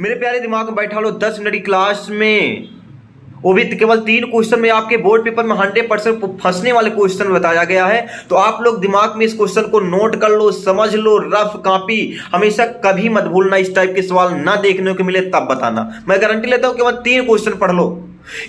मेरे प्यारे दिमाग में बैठा लो 10 मिनट की क्लास में, वो भी केवल 3 क्वेश्चन में आपके बोर्ड पेपर में 100% फंसने वाले क्वेश्चन बताया गया है। तो आप लोग दिमाग में इस क्वेश्चन को नोट कर लो, समझ लो, रफ कॉपी हमेशा कभी मत भूलना। इस टाइप के सवाल ना देखने को मिले तब बताना। मैं गारंटी लेता हूं केवल 3 क्वेश्चन पढ़ लो,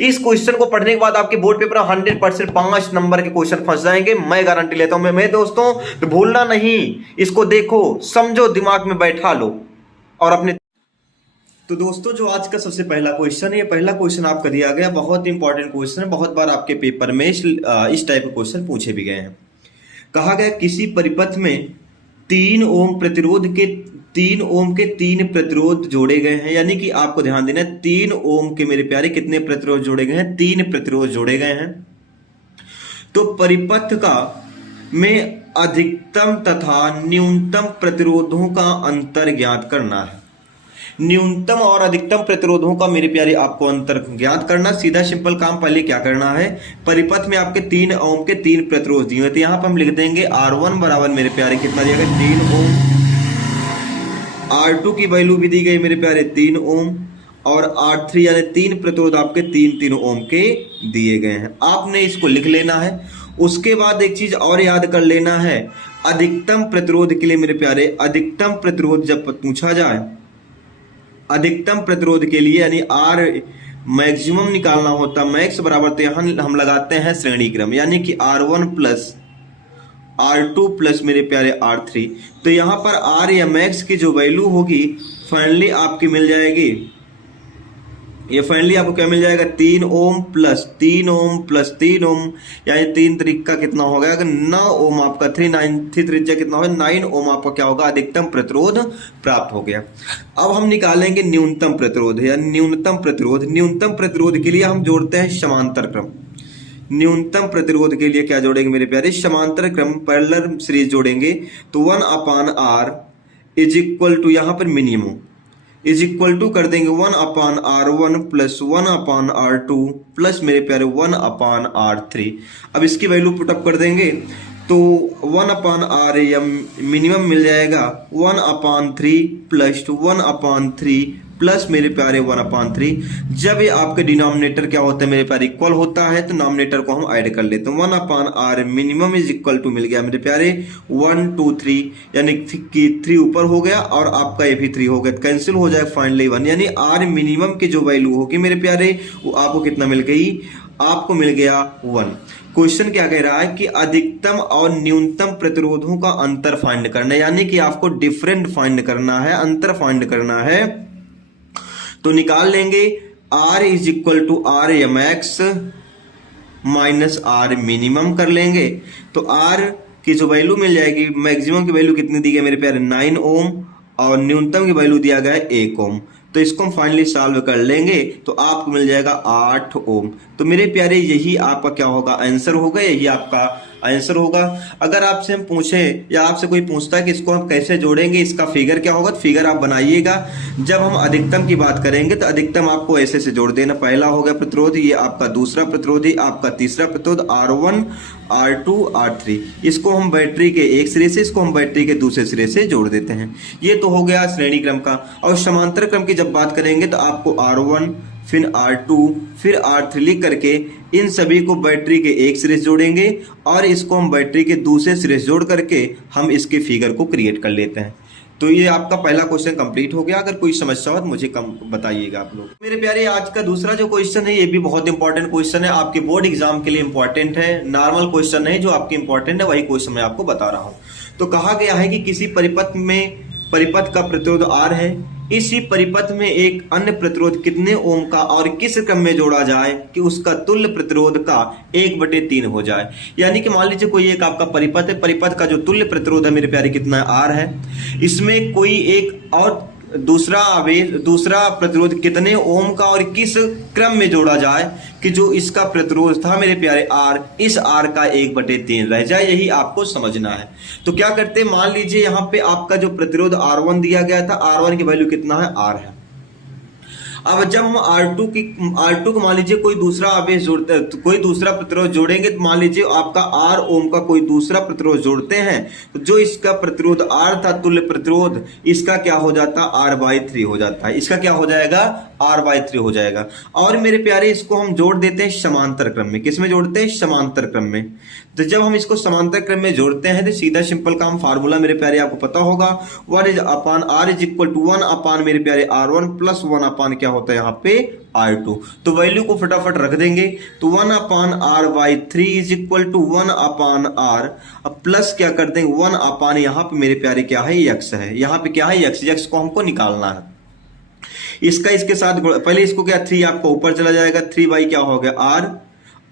इस क्वेश्चन को पढ़ने के बाद आपके बोर्ड पेपर 100% 5 नंबर के क्वेश्चन फंस जाएंगे। मैं गारंटी लेता हूं। मैं दोस्तों तो भूलना नहीं, इसको देखो, समझो, दिमाग में बैठा लो और अपने। तो दोस्तों जो आज का सबसे पहला क्वेश्चन है, ये पहला क्वेश्चन आपका दिया गया, बहुत इंपॉर्टेंट क्वेश्चन है, बहुत बार आपके पेपर में इस टाइप के क्वेश्चन पूछे भी गए हैं। कहा गया किसी परिपथ में 3 ओम प्रतिरोध के 3 प्रतिरोध जोड़े गए हैं। यानी कि आपको ध्यान देना है, 3 ओम के मेरे प्यारे कितने प्रतिरोध जोड़े गए हैं? 3 प्रतिरोध जोड़े गए हैं। तो परिपथ का में अधिकतम तथा न्यूनतम प्रतिरोधों का अंतर ज्ञात करना है। न्यूनतम और अधिकतम प्रतिरोधों का मेरे प्यारे आपको अंतर ज्ञात करना। सीधा सिंपल काम पहले क्या करना है, परिपथ में आपके 3 ओम के 3 प्रतिरोध दिए हुए, तो यहां पर हम लिख देंगे R1 बराबर मेरे प्यारे कितना दिया गया? 3 ओम। R2 की वैल्यू भी दी गई मेरे प्यारे 3 ओम, और R3 यानी 3 प्रतिरोध आपके 3 ओम के दिए गए हैं। आपने इसको लिख लेना है। उसके बाद एक चीज और याद कर लेना है, अधिकतम प्रतिरोध के लिए मेरे प्यारे, अधिकतम प्रतिरोध जब पूछा जाए, अधिकतम प्रतिरोध के लिए यानी आर मैक्सिमम निकालना होता, मैक्स बराबर, तो यहां हम लगाते हैं श्रेणी क्रम, यानी कि R1 प्लस R2 प्लस मेरे प्यारे R3। तो यहां पर R या मैक्स की जो वैल्यू होगी फाइनली आपकी मिल जाएगी, ये फाइनली आपको क्या मिल जाएगा? 3 ओम प्लस 3 ओम प्लस 3 ओम, यानी 3 त्रिका कितना हो गया? 9 ओम आपका, 3 त्रिज्या कितना होगा? 9 ओम आपका क्या होगा? अधिकतम प्रतिरोध प्राप्त हो गया। अब हम निकालेंगे न्यूनतम प्रतिरोध या न्यूनतम प्रतिरोध। न्यूनतम प्रतिरोध के लिए हम जोड़ते हैं समांतर क्रम। न्यूनतम प्रतिरोध के लिए क्या जोड़ेंगे मेरे प्यारे? समांतर क्रम, पैरेलल सीरीज जोड़ेंगे। तो 1/r इज इक्वल टू, यहां पर मिनिमम इज इक्वल टू कर देंगे 1/r1 प्लस 1/r2 प्लस मेरे प्यारे 1/r3। अब इसकी वैल्यू पुटअप कर देंगे तो 1/r या मिनिमम मिल जाएगा 1/3 प्लस 1/3 प्लस मेरे प्यारे 1/3। जब ये आपके डिनोमिनेटर क्या होता है मेरे प्यारे? इक्वल होता है, तो नॉमिनेटर को हम ऐड कर लेते हैं। 1/r minimum is equal to मिल गया मेरे प्यारे 1 2 3, यानी कि 3 ऊपर हो गया और आपका ये भी 3 हो गया, कैंसिल हो जाए फाइनली 1, यानी r मिनिमम की जो वैल्यू होगी मेरे प्यारे वो आपको कितना मिल गई? आपको मिल गया 1। क्वेश्चन क्या कह रहा है कि अधिकतम और न्यूनतम प्रतिरोधों का अंतर फाइंड करना है, यानी कि आपको डिफरेंट फाइंड करना है, अंतर फाइंड करना है। तो निकाल लेंगे R is equal to R M X minus R minimum कर लेंगे। तो R की जो वैल्यू मिल जाएगी, मैक्सिमम की वैल्यू कितनी दी गई मेरे प्यारे? 9 ओम, और न्यूनतम की वैल्यू दिया गया है 1 ओम। तो इसको हम फाइनली सॉल्व कर लेंगे तो आपको मिल जाएगा 8 ओम। तो मेरे प्यारे यही आपका क्या होगा? आंसर होगा, यही आपका आंसर होगा। अगर आपसे हम पूछे या आपसे कोई पूछता है कि इसको हम कैसे जोड़ेंगे, इसका फिगर क्या होगा, तो फिगर आप बनाइएगा। जब हम अधिकतम की बात करेंगे तो अधिकतम आपको ऐसे से जोड़ देना। पहला हो गया प्रतिरोध, ये आपका दूसरा प्रतिरोध, ये आपका तीसरा प्रतिरोध, R1 R2 R3। इसको हम बैटरी के एक सिरे से, इसको हम बैटरी के दूसरे सिरे से जोड़ देते हैं। ये तो हो गया श्रेणी क्रम का। और समांतर क्रम की जब बात करेंगे तो आपको R1 फिर R2 फिर R3 लिख करके इन सभी को बैटरी के एक सिरे से जोड़ेंगे और इसको हम बैटरी के दूसरे सिरे से जोड़ करके हम इसके फिगर को क्रिएट कर लेते हैं। तो ये आपका पहला क्वेश्चन कंप्लीट हो गया। अगर कोई समस्या हो तो मुझे कम बताइएगा आप लोग। मेरे प्यारे आज का दूसरा जो क्वेश्चन है ये भी बहुत इंपॉर्टेंट क्वेश्चन है, आपके बोर्ड एग्जाम के लिए इंपॉर्टेंट है। नॉर्मल क्वेश्चन नहीं, जो आपके इंपॉर्टेंट है वही क्वेश्चन मैं आपको बता रहा हूँ। तो कहा गया है कि किसी परिपथ का प्रतिरोध R है, इसी परिपथ में एक अन्य प्रतिरोध कितने ओम का और किस क्रम में जोड़ा जाए कि उसका तुल्य प्रतिरोध का 1/3 हो जाए। यानी कि मान लीजिए कोई एक आपका परिपथ है, परिपथ का जो तुल्य प्रतिरोध है मेरे प्यारे कितना है? R है। इसमें कोई एक और दूसरा प्रतिरोध कितने ओम का और किस क्रम में जोड़ा जाए कि जो इसका प्रतिरोध था मेरे प्यारे R, इस R का 1/3 रह जाए। यही आपको समझना है। तो क्या करते हैं, मान लीजिए यहाँ पे आपका जो प्रतिरोध R1 दिया गया था, R1 की वैल्यू कितना है? R है। अब जब हम R2 को मान लीजिए कोई दूसरा आवेश जोड़ते हैं, तो कोई दूसरा प्रतिरोध जोड़ेंगे, तो मान लीजिए आपका R ओम का कोई दूसरा प्रतिरोध जोड़ते हैं, तो जो इसका प्रतिरोध R था, तुल्य प्रतिरोध, इसका क्या हो जाता है, R/3 हो जाता है। इसका क्या हो जाएगा, R/3 हो जाएगा। और मेरे प्यारे इसको हम जोड़ देते हैं समांतर क्रम में। किसमें जोड़ते हैं, समांतर क्रम में। तो जब हम इसको समांतर क्रम में जोड़ते हैं तो सीधा सिंपल काम फार्मूला मेरे प्यारे आपको पता होगा, 1/R इज इक्वल टू 1 मेरे प्यारे R1 प्लस 1 क्या होता है यहाँ पे R2। तो वैल्यू को फटाफट रख देंगे, तो 1/R/3 is equal to 1/R। अब प्लस क्या कर देंगे, 1 यहाँ पे मेरे प्यारे क्या है, x है। यहाँ पे क्या है, x को हमको निकालना है। इसका इसके साथ पहले इसको क्या, 3 आपको ऊपर चला जाएगा, 3 क्या हो गया R,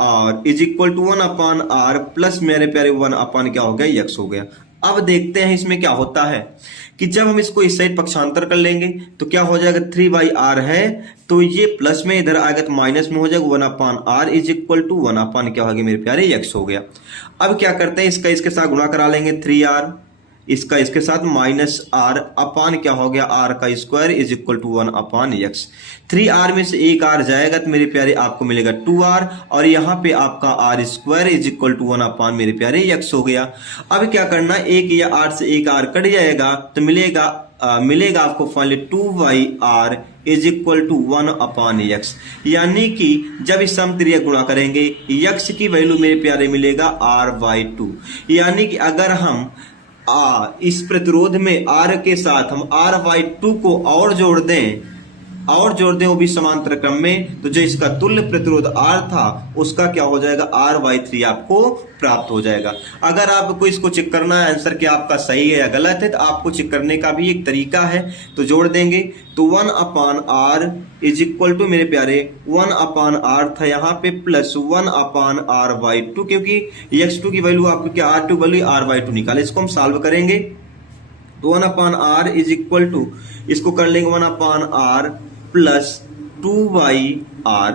और is equal to 1/R plus मेरे प्यारे 1 क्या हो गया, x हो गया। अब देखते हैं इसमें क्या होता है कि जब हम इसको इस साइड पक्षांतर कर लेंगे तो क्या हो जाएगा, 3/R है तो ये प्लस में इधर आएगा तो माइनस में हो जाएगा, 1/R इज इक्वल टू 1 क्या हो गया मेरे प्यारे, x हो गया। अब क्या करते हैं, इसका इसके साथ गुणा करा लेंगे, 3R इसका इसके साथ -R अपान क्या हो गया, R का square is equal to 1/x। 3R में से एक R जाएगा तो मेरे प्यारे आपको मिलेगा 2R, और यहाँ पे आपका R square is equal to 1 मेरे प्यारे x हो गया। अब क्या करना, एक या R से एक R कट जाएगा तो मिलेगा आपको finally 2/R is equal to 1/x। यानी कि जब इस समतुल्य गुणा करेंगे x की वैल्यू मेरे प्यारे मिलेगा R/2। यानी कि अगर हम इस प्रतिरोध में R के साथ हम R/2 को और जोड़ दें वो भी समांतर क्रम में, तो जो इसका तुल्य प्रतिरोध R था उसका क्या हो जाएगा, R/3 आपको प्राप्त हो जाएगा। अगर आपको इसको चेक करना है आंसर क्या आपका सही है या गलत है, तो आपको चेक करने का भी एक तरीका है, तो जोड़ देंगे तो 1/R इज इक्वल टू मेरे प्यारे 1/R था यहाँ पे प्लस 1/R/2, क्योंकि x2 की वैल्यू आपको क्या, R2 वैल्यू R/2 निकाले। इसको हम सॉल्व करेंगे तो 1/R इज इक्वल टू, इसको कर लेंगे 1/R प्लस 2/R,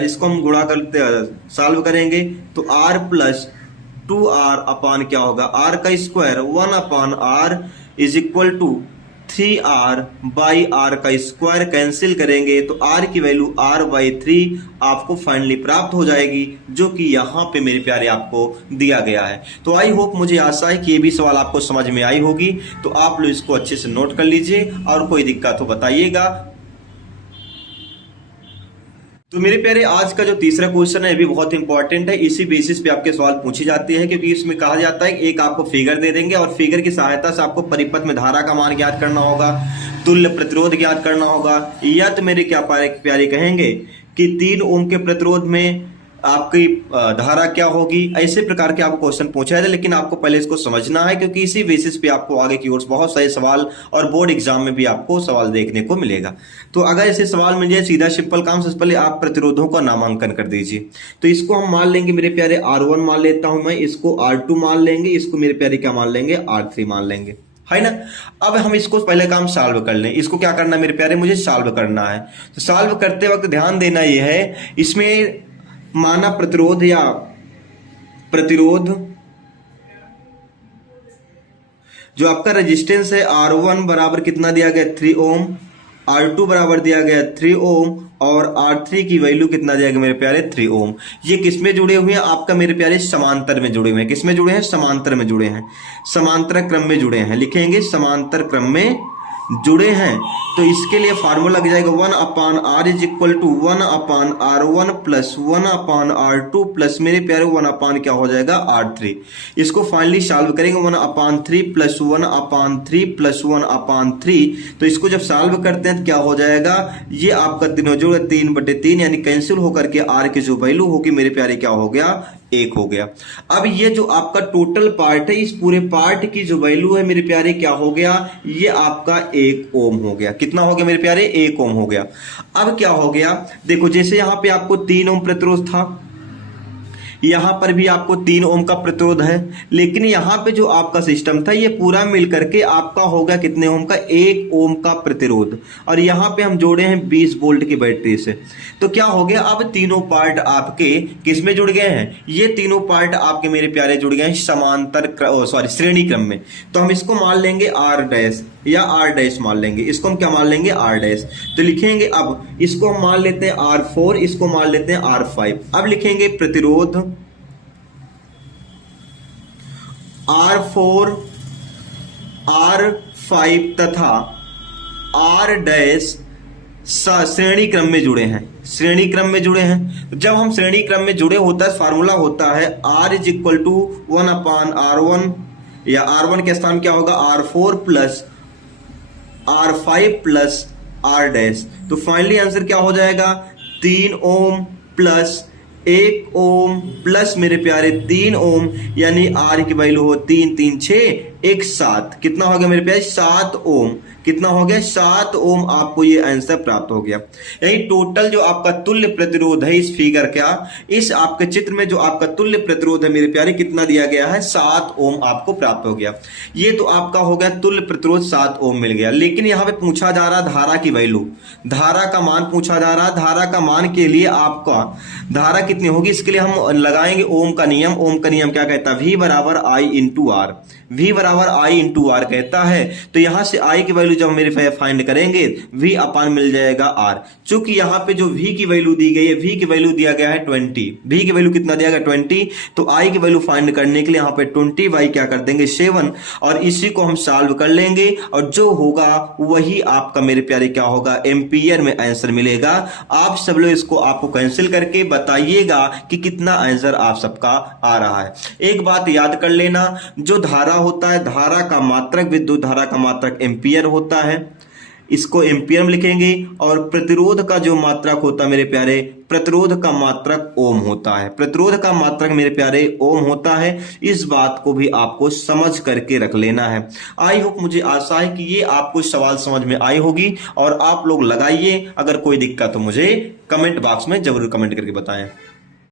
इसको हम गुणा करते सॉल्व करेंगे तो R प्लस 2R अपान क्या होगा, R का square 1/R is equal to 3R/R का स्क्वायर कैंसिल करेंगे तो R की वैल्यू R/3 आपको फाइनली प्राप्त हो जाएगी, जो कि यहाँ पे मेरे प्यारे आपको दिया गया है। तो आई होप, मुझे आशा है कि ये भी सवाल आपको समझ में आई होगी। तो आप लोग इसको अच्छे से नोट कर लीजिए और कोई दिक्कत हो बताइएगा। तो मेरे प्यारे आज का जो तीसरा क्वेश्चन है ये भी बहुत इंपॉर्टेंट है। इसी बेसिस पे आपके सवाल पूछे जाते हैं, क्योंकि इसमें कहा जाता है एक आपको फिगर दे देंगे और फिगर की सहायता से आपको परिपथ में धारा का मान ज्ञात करना होगा, तुल्य प्रतिरोध ज्ञात करना होगा, या तो मेरे क्या प्यारे कहेंगे कि 3 ओम के प्रतिरोध में आपकी धारा क्या होगी। ऐसे प्रकार के आपको क्वेश्चन पूछा है, लेकिन आपको पहले इसको समझना है, क्योंकि इसी बेसिस पे आपको आगे की ओर बहुत सारे सवाल और बोर्ड एग्जाम में भी आपको सवाल देखने को मिलेगा। तो अगर ऐसे सवाल मिल जाए, सीधा सिंपल काम, सबसे पहले आप प्रतिरोधों का नामांकन कर दीजिए। तो इसको हम मान लेंगे मेरे प्यारे R1 मान लेता हूं मैं, इसको R2 मान लेंगे, इसको मेरे प्यारे क्या मान लेंगे, R3 मान लेंगे, है ना। अब हम इसको पहले काम सॉल्व कर लें। इसको क्या करना मेरे प्यारे, मुझे सॉल्व करना है। तो सॉल्व करते वक्त ध्यान देना यह है, इसमें माना प्रतिरोध या प्रतिरोध जो आपका रेजिस्टेंस है R1 बराबर कितना दिया गया, 3 ओम, R2 बराबर दिया गया 3 ओम, और R3 की वैल्यू कितना दिया गया मेरे प्यारे, 3 ओम। ये किसमें जुड़े हुए हैं आपका मेरे प्यारे, समांतर में जुड़े हुए हैं। किसमें जुड़े हैं, समांतर में जुड़े हैं, समांतर क्रम में जुड़े हैं, लिखेंगे समांतर क्रम में जुड़े हैं। तो इसके लिए फार्मूला लग जाएगा 1/R is equal to 1/R1 plus 1/R2 plus मेरे प्यारे 1 क्या हो जाएगा, R3। इसको फाइनली सॉल्व करेंगे 1/3 प्लस 1/3 प्लस 1/3। तो इसको जब सॉल्व करते हैं तो क्या हो जाएगा, ये आपका तीनों जोड़ 3/3 यानी कैंसिल होकर के R की जो वैल्यू होगी मेरे प्यारे क्या हो गया, 1 हो गया। अब ये जो आपका टोटल पार्ट है, इस पूरे पार्ट की जो वैल्यू है मेरे प्यारे क्या हो गया, ये आपका 1 ओम हो गया। कितना हो गया मेरे प्यारे, 1 ओम हो गया। अब क्या हो गया, देखो जैसे यहां पे आपको 3 ओम प्रतिरोध था, यहां पर भी आपको 3 ओम का प्रतिरोध है, लेकिन यहां पे जो आपका सिस्टम था ये पूरा मिलकर के आपका होगा कितने ओम का, 1 ओम का प्रतिरोध, और यहां पे हम जोड़े हैं 20 वोल्ट की बैटरी से। तो क्या हो गया, अब तीनों पार्ट आपके किस में जुड़ गए हैं, ये तीनों पार्ट आपके मेरे प्यारे जुड़ गए हैं समांतर श्रेणी क्रम में। तो हम इसको मान लेंगे R डैश, या आर डैश मान लेंगे, इसको हम क्या मान लेंगे, आर डैश। तो लिखेंगे, अब इसको हम मान लेते हैं R4, इसको मान लेते हैं R5। अब लिखेंगे प्रतिरोध R4, R5 तथा R डैश श्रेणी क्रम में जुड़े हैं, श्रेणी क्रम में जुड़े हैं। जब हम श्रेणी क्रम में जुड़े होता है, फार्मूला होता है R is equal to 1/R1, या R1 के स्थान क्या होगा, R4 plus R5 plus R dash. तो फाइनली आंसर क्या हो जाएगा, 3 ओम प्लस 1 ओम प्लस मेरे प्यारे 3 ओम, यानी R की वैल्यू हो 3 3 6 1 7। कितना हो गया मेरे प्यारे, 7 ओम। कितना हो गया, 7 ओम। आपको ये आंसर प्राप्त हो गया। यही टोटल जो आपका तुल्य प्रतिरोध है इस फिगर का, इस आपके चित्र में जो आपका तुल्य प्रतिरोध है मेरे प्यारे, कितना दिया गया है, 7 ओम आपको प्राप्त हो गया। ये तो आपका हो गया तुल्य प्रतिरोध, 7 ओम मिल गया। लेकिन यहां पे पूछा जा रहा धारा की वैल्यू, धारा का मान पूछा जा रहा। धारा का मान के लिए आपका धारा कितनी होगी, इसके लिए हम लगाएंगे ओम का नियम। ओम का नियम क्या कहता है, V बराबर I इंटू आर। V बराबर I इंटू आर कहता है। तो यहां से I की वैल्यू जब मेरे फाइंड करेंगे, V अपान मिल जाएगा R। चूंकि यहां पे जो V की वैल्यू दी गई है, V की वैल्यू दिया गया है 20। V की वैल्यू कितना दिया गया, 20। तो I की वैल्यू फाइंड करने के लिए यहां पे 20 क्या कर देंगे, 7, और इसी को हम सॉल्व कर लेंगे, और जो होगा वही आपका मेरे प्यारे क्या होगा, एम्पियर में आंसर मिलेगा। आप सब लोग इसको आपको कैंसिल करके बताइएगा कि कितना आंसर आप सबका आ रहा है। एक बात याद कर लेना, जो धारा होता है, धारा का मात्रक, विद्युत धारा का मात्रक एम्पियर होता है, इसको एम्पियर में लिखेंगे। और प्रतिरोध का जो मात्रक होता है मेरे प्यारे, प्रतिरोध का मात्रक ओम होता है। प्रतिरोध का मात्रक मेरे प्यारे ओम होता है। इस बात को भी आपको समझ करके रख लेना है। आई होप, मुझे आशा है कि ये आपको सवाल समझ में आई होगी, और आप लोग लगाइए। अगर कोई दिक्कत हो मुझे कमेंट बॉक्स में जरूर कमेंट करके बताएं।